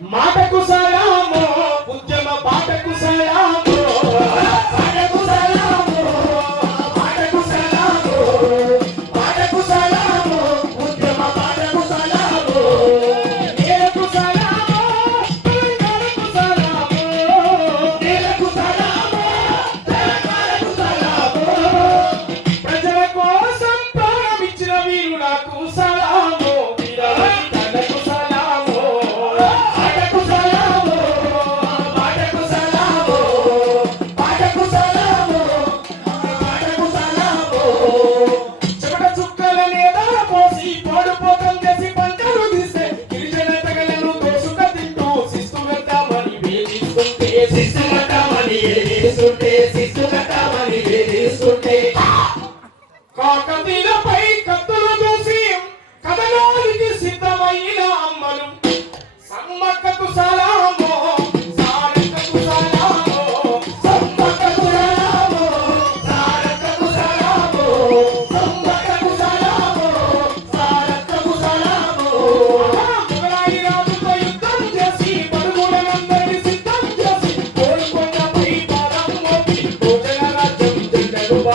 మాటకు సలాము ఉద్యమ పాటకు సలాము పాటకు సలాము పాటకు సలాము పాటకు సలాము ఉద్యమ పాటకు సలాము నేలకు సలాము తెలంగాణకు సలాము నేలకు సలాము నాకు సలాము. తెలుసుంటే సిస్సు కట్టామని తెలుసుంటే కాక మీద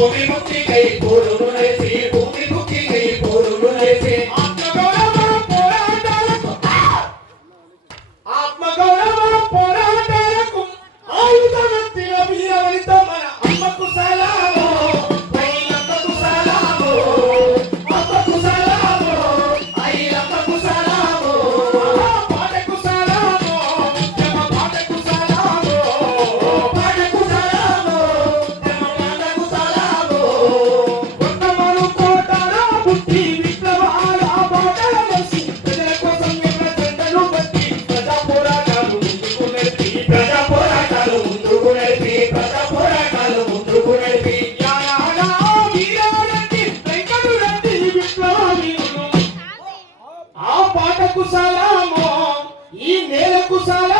భూమి ముక్తి కై పూరులు నేసి భూమి ముక్తి కై పూరులు నేసి ఆత్మగౌరవ పోరాటాలకు ఆయుధ వ్యక్తిగా వీరవనితో మన అమ్మకు సాయం నేలకు సలాము ఈ నేలకు సలాము